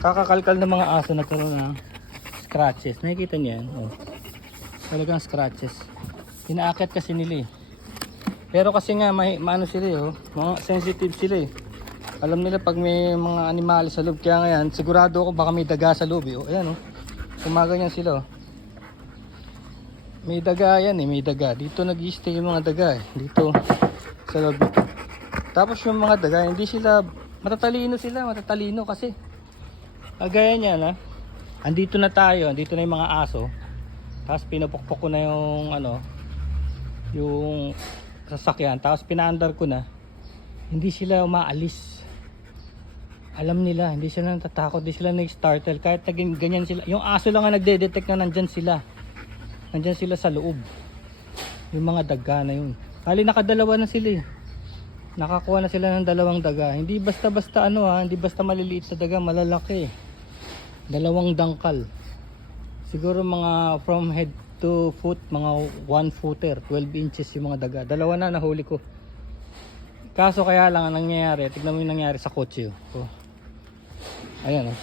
Kakakalkal ng mga aso nagkaroon ng scratches. Nakikita niyo yan? Oh. Talagang scratches. Inaakit kasi nila eh. Pero kasi nga maano sila eh, oh. Mga sensitive sila eh. Alam nila pag may mga animal sa loob. Kaya ngayon sigurado ako baka may daga sa loob eh. Oh, ayan oh. Kumaganyan sila oh. May daga yan eh, may daga. Dito nag-i-stay yung mga daga eh. Dito sa loob. Tapos yung mga daga, hindi sila matatalino kasi. Gaya niya na. Andito na tayo, andito na yung mga aso. Tapos pinapukpok ko na yung yung sasakyan. Tapos pinaandar ko na. Hindi sila umaalis. Alam nila, hindi sila natatakot, hindi sila nag-startle. Kahit ganyan sila. Yung aso lang ang nagde-detect na nandyan sila. Nandyan sila sa loob. Yung mga daga na yun. Kali nakadalawa na sila eh. Nakakuha na sila ng dalawang daga. Hindi basta-basta hindi basta maliliit na daga, malalaki. Dalawang dangkal. Siguro mga from head to foot, mga 1 footer, 12 inches yung mga daga. Dalawa na nahuli ko. Kaso kaya lang ang nangyayari, tignan mo yung nangyayari sa kotse. Oh. Ayan oh.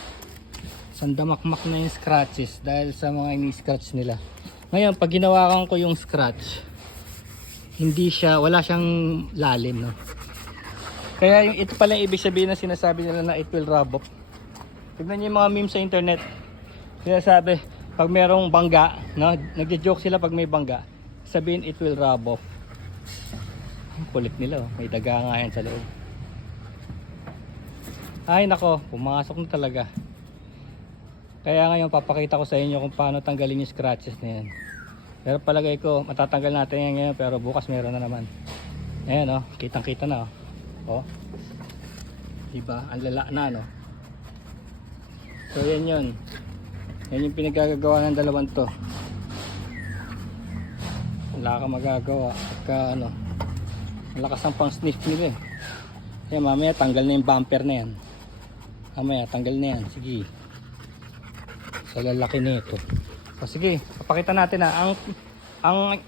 Sandamakmak na yung scratches dahil sa mga ini-scratch nila. Ngayon, pag ginawakan ko yung scratch, wala siyang lalim, no? Kaya yung ito pala yung ibig sabihin na sinasabi nila na it will rub off. Tignan niyo yung mga memes sa internet. Sinasabi, pag merong bangga, no? Nagjo-joke sila pag may bangga. Sabihin it will rub off. Ang kulit nila, oh. May daga nga yan sa loob. Ay nako, pumasok na talaga. Kaya ngayon papakita ko sa inyo kung paano tanggalin yung scratches na yan. Pero palagay ko matatanggal natin yan ngayon, pero bukas meron na naman. Ayan oh, kitang kita na oh. Oh. Diba? Ang lala na no. So yan yun. Yan yung pinagagagawa ng dalawang to. Wala ka magagawa pagka malakas ang pang sniff nila eh. Kaya mamaya tanggal na yung bumper na yan. Mamaya tanggal na yan. Sige. Sa lalaki nito. O sige, papakita natin ang